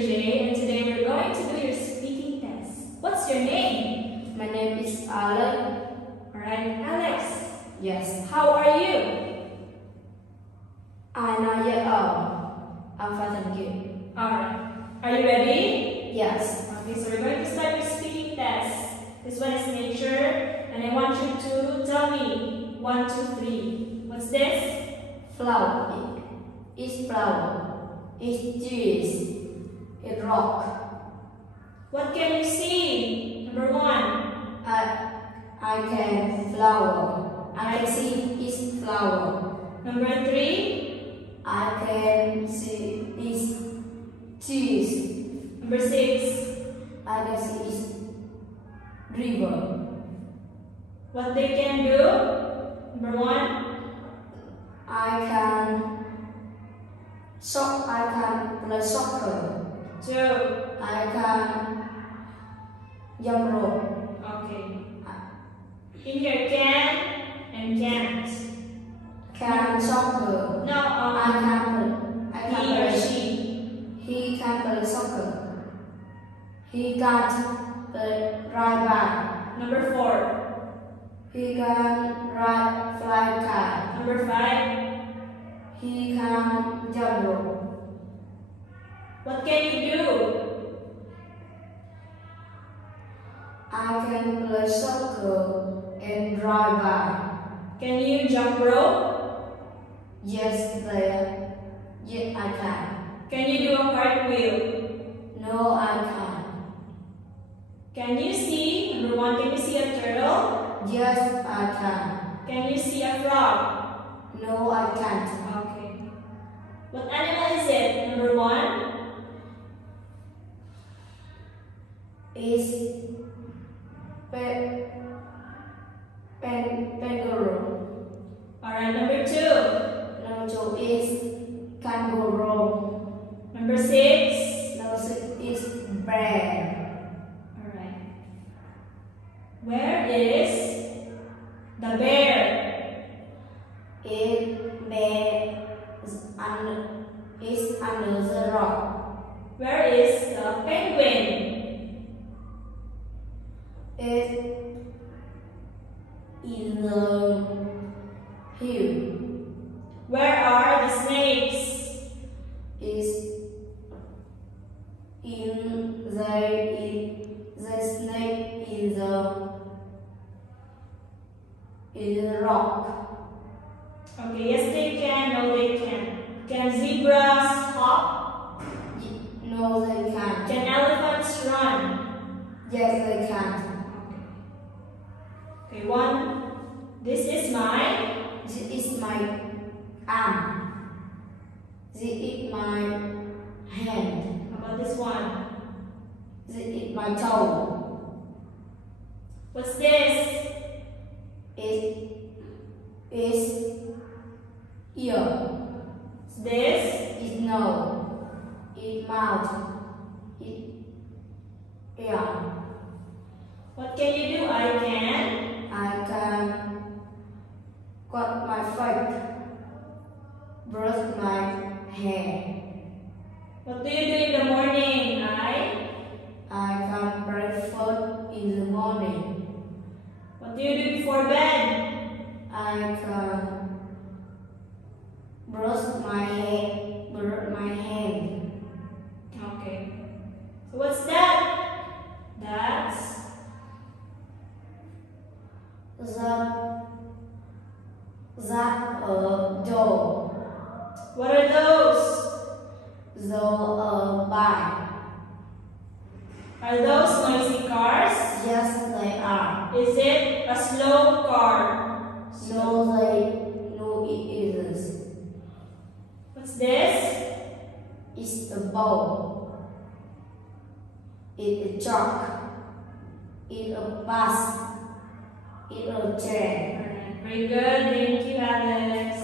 Jay, and today we're going to do your speaking test. What's your name? My name is Alex. Alright, Alex. Yes. How are you? I'm 9 years old. I'm fine, thank you. Alright. Are you ready? Yes. Okay, so we're going to start your speaking test. This one is nature, and I want you to tell me 1, 2, 3. What's this? Flower. It's flower. It's trees. It's rock. What can you see? Number 1. I can flower. I can see it's flower. Number 3. I can see it's trees. Number 6. I can see it's river. What they can do? Number 1. I can play soccer. 2. I can jump rope. Okay. In here, can and can't. Can soccer. No, I can he or play. she. He can play soccer. He can't ride bike. Number 4. He can ride fly kite. Number 5. He can jump rope. What can you do? I can play soccer and ride bike. Can you jump rope? Yes, I can. Can you do a cartwheel? No, I can't. Can you see? Number 1, can you see a turtle? Yes, I can. Can you see a frog? No, I can't. Okay. What animal is it? Number 1. Is kangaroo. Alright, number 2. Number 2 is kangaroo. Number 6. Number 6 is bear. Alright. Where is the bear? It's under the rock. Where is the penguin? It's in the hill. Where are the snakes? Is in the snake in the rock. Okay, yes they can, no they can. Can zebras hop? No, they can't. Can elephants run? Yes, they can't. Okay, 1. This is my. This is my arm. This is my hand. How about this one? This is my toe. What's this? It is ear. This? It nose. It mouth. It ear. What can you do? I can. I can cut my face, brush my hair. What do you do in the morning? I can breakfast in the morning. What do you do before bed? I can brush my hair, brush my hand. Okay. So what's that? That's that door. what are those? The bike. Are those noisy cars? Yes, they are. Is it a slow car? No, it isn't. What's this? It's a boat. It's a truck. It's a bus. It's a train. Alright, very good. Thank you, Alex.